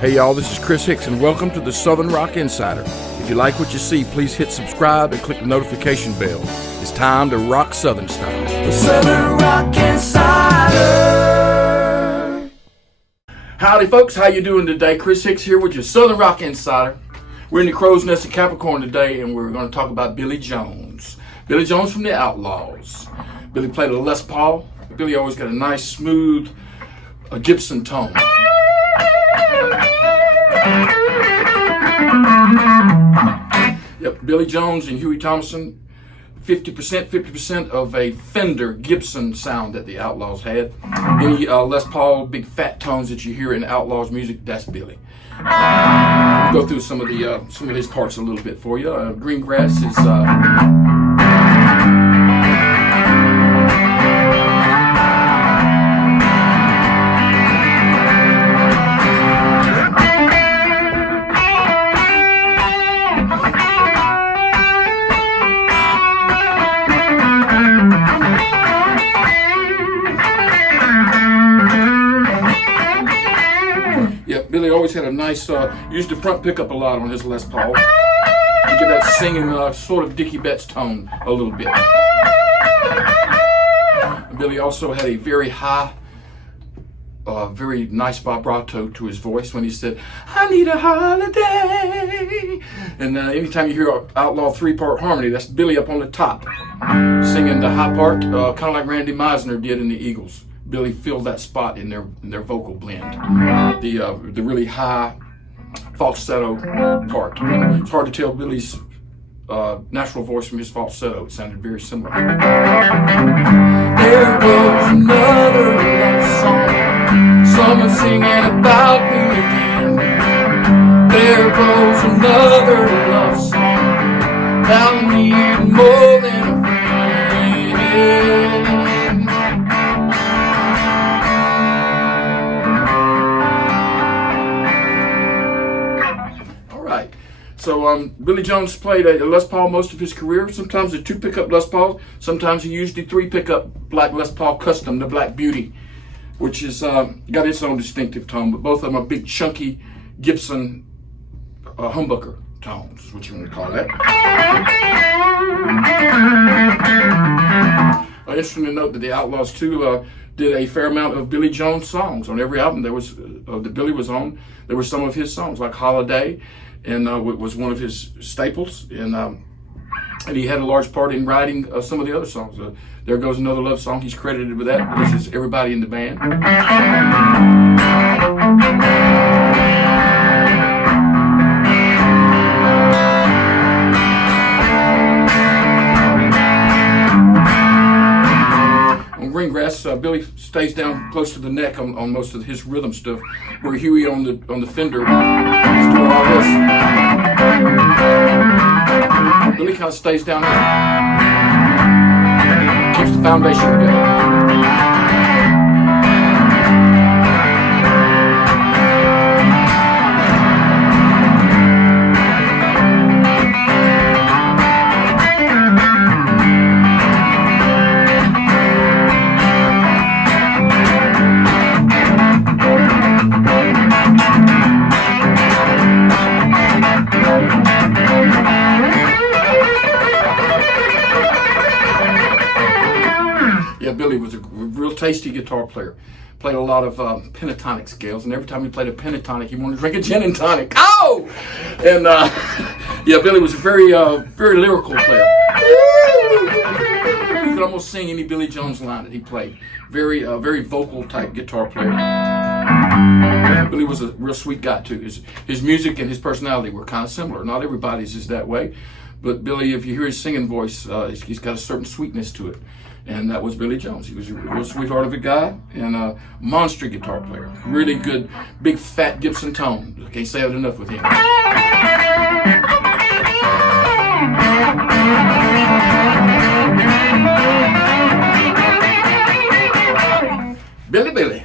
Hey y'all, this is Chris Hicks and welcome to the Southern Rock Insider. If you like what you see, please hit subscribe and click the notification bell. It's time to rock Southern style. The Southern Rock Insider. Howdy folks, how you doing today? Chris Hicks here with your Southern Rock Insider. We're in the Crow's Nest of Capricorn today and we're going to talk about Billy Jones. Billy Jones from the Outlaws. Billy played a Les Paul. Billy always got a nice, smooth Gibson tone. Yep, Billy Jones and Huey Thompson, 50% of a Fender Gibson sound that the Outlaws had. Any Les Paul big fat tones that you hear in Outlaws music, that's Billy. We'll go through some of his parts a little bit for you. Greengrass is Billy always had a nice, used the front pickup a lot on his Les Paul. You get that singing, sort of Dickie Betts tone a little bit. Billy also had a very high, very nice vibrato to his voice when he said, "I need a holiday." And anytime you hear Outlaw 3-part harmony, that's Billy up on the top, singing the high part, kind of like Randy Meisner did in the Eagles. Billy filled that spot in their vocal blend, the really high falsetto part. It's hard to tell Billy's natural voice from his falsetto. It sounded very similar. There goes another love song, someone singing about me again. There goes another love song, now I need more than a friend. So Billy Jones played a Les Paul most of his career. Sometimes a 2 pickup Les Paul. Sometimes he used the 3 pickup Black Les Paul Custom, the Black Beauty, which is got its own distinctive tone. But both of them are big, chunky Gibson humbucker tones, is what you want to call that. Interesting to note that the Outlaws too did a fair amount of Billy Jones songs. On every album there was that Billy was on, there were some of his songs like Holiday. And was one of his staples, and he had a large part in writing some of the other songs. There Goes Another Love Song, he's credited with that. This is everybody in the band. On Greengrass, Billy stays down close to the neck on most of his rhythm stuff, where Huey on the Fender is doing all this. Billy kind of stays down here, keeps the foundation together. Billy was a real tasty guitar player. Played a lot of pentatonic scales, and every time he played a pentatonic, he wanted to drink a gin and tonic. Oh! And Billy was a very lyrical player. You could almost sing any Billy Jones line that he played. Very vocal type guitar player. Billy was a real sweet guy too. His music and his personality were kind of similar. Not everybody's is that way, but Billy, if you hear his singing voice, he's got a certain sweetness to it. And that was Billy Jones. He was a real sweetheart of a guy and a monster guitar player. Really good, big, fat Gibson tone. I can't say it enough with him. Billy.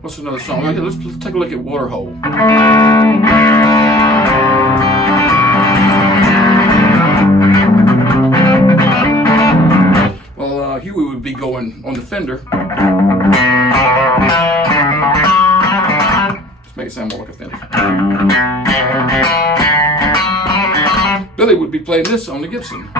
What's another song? Okay, let's take a look at Waterhole. going on the Fender. Just make it sound more like a Fender. Billy would be playing this on the Gibson.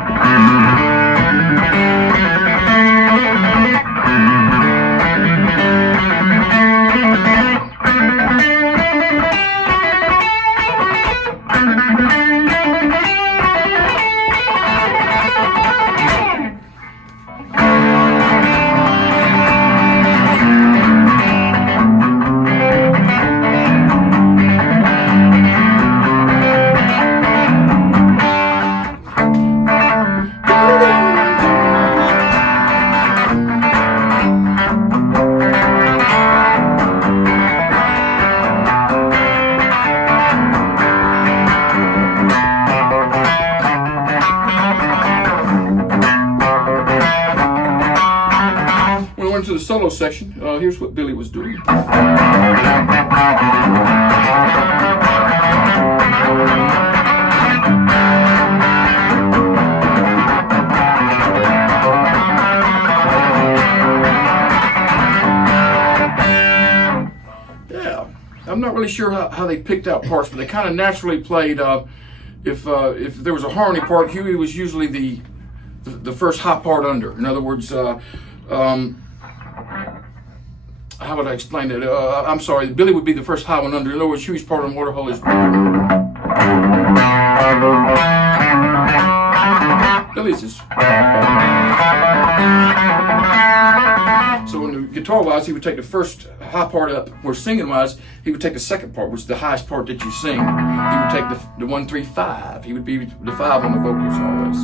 To the solo section, here's what Billy was doing. Yeah, I'm not really sure how they picked out parts, but they kind of naturally played. If there was a harmony part, Huey was usually the first high part under. In other words, how would I explain it? I'm sorry, Billy would be the first high one under. In other words, Huey's part on Waterhole is. Billy's is. So in the guitar wise, he would take the first high part up, where singing wise, he would take the second part, which is the highest part that you sing. He would take the 1, 3, 5. He would be the 5 on the vocals always.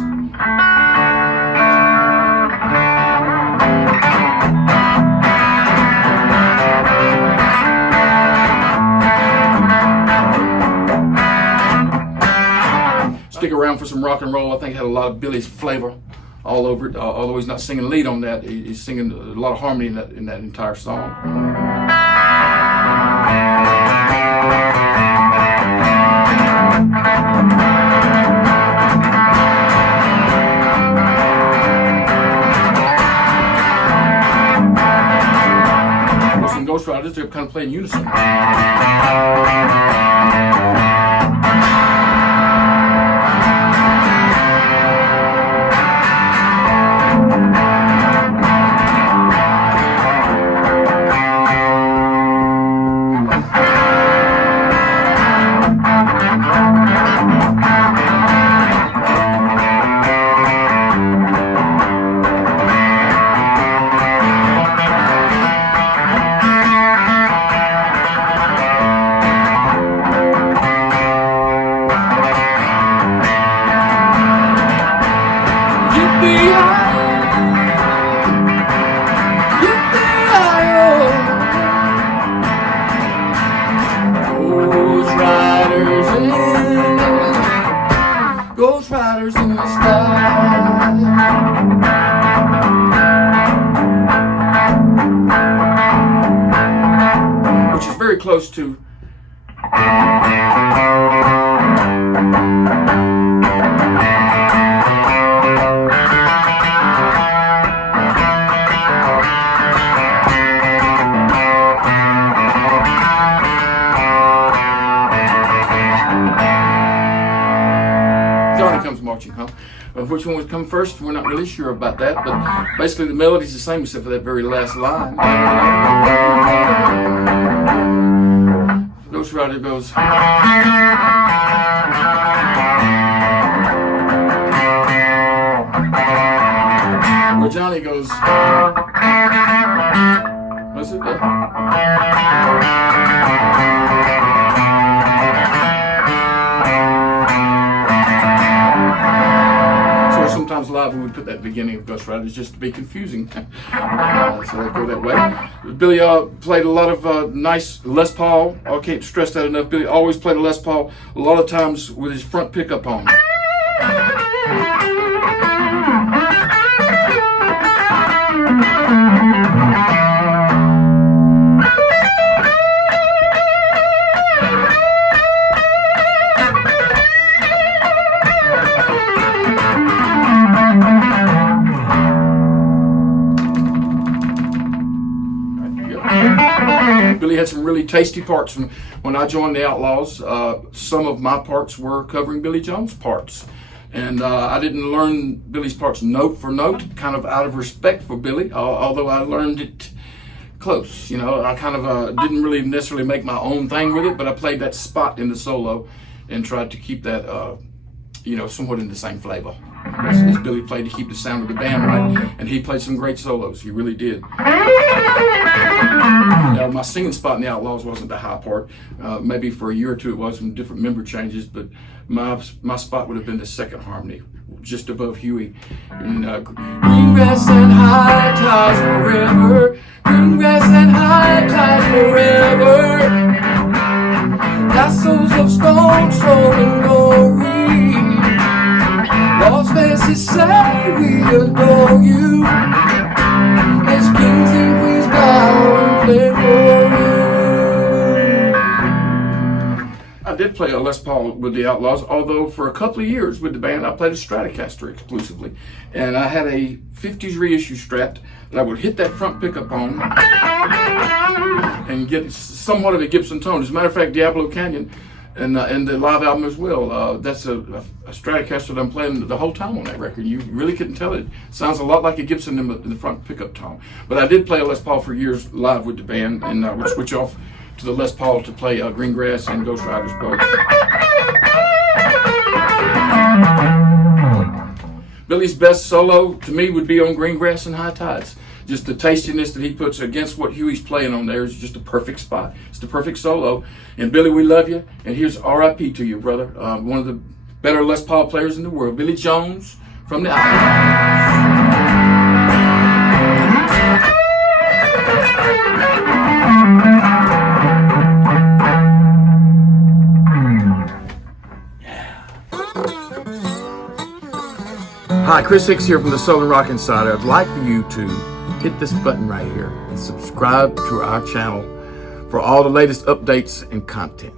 Stick around for some rock and roll. I think it had a lot of Billy's flavor all over it. Although he's not singing lead on that, he's singing a lot of harmony in that entire song. Some Ghost Riders, they're kind of playing unison. Ghost Riders in the sky. Which is very close to Johnny Comes Marching Home. Which one would come first? We're not really sure about that, but basically the melody's the same except for that very last line. Ghost Rider goes. Where Johnny goes. What's it? Sometimes live we would put that beginning of Ghost Riders just to be confusing. So they go that way. Billy played a lot of nice Les Paul. I can't stress that enough. Billy always played a Les Paul a lot of times with his front pickup on. Billy had some really tasty parts. When I joined the Outlaws, some of my parts were covering Billy Jones' parts. And I didn't learn Billy's parts note for note, kind of out of respect for Billy, although I learned it close. You know, I kind of didn't really necessarily make my own thing with it, but I played that spot in the solo and tried to keep that, you know, somewhat in the same flavor as Billy played to keep the sound of the band right. And he played some great solos. He really did. Now, my singing spot in the Outlaws wasn't the high part. Maybe for a year or two it was from different member changes, but my spot would have been the second harmony, just above Huey. And, green grass and high tides forever. Green grass and high tides forever. Castles of stone, soul and glory. Lost faces say we adore you. As kings and queens bow and play for you. I did play a Les Paul with the Outlaws, although for a couple of years with the band I played a Stratocaster exclusively. And I had a 50s reissue Strat that I would hit that front pickup on and get somewhat of a Gibson tone. As a matter of fact, Diablo Canyon and the live album as well, that's a Stratocaster that I'm playing the whole time on that record. You really couldn't tell it. Sounds a lot like a Gibson in the front pickup tone. But I did play a Les Paul for years live with the band, and I would switch off to the Les Paul to play Green Grass and Ghost Riders both. Billy's best solo to me would be on Green Grass and High Tides. Just the tastiness that he puts against what Huey's playing on there is just a perfect spot. It's the perfect solo. And Billy, we love you. And here's R.I.P. to you, brother. One of the better Les Paul players in the world, Billy Jones from the Outlaws. Hi, Chris Hicks here from the Southern Rock Insider. I'd like for you to hit this button right here and subscribe to our channel for all the latest updates and content.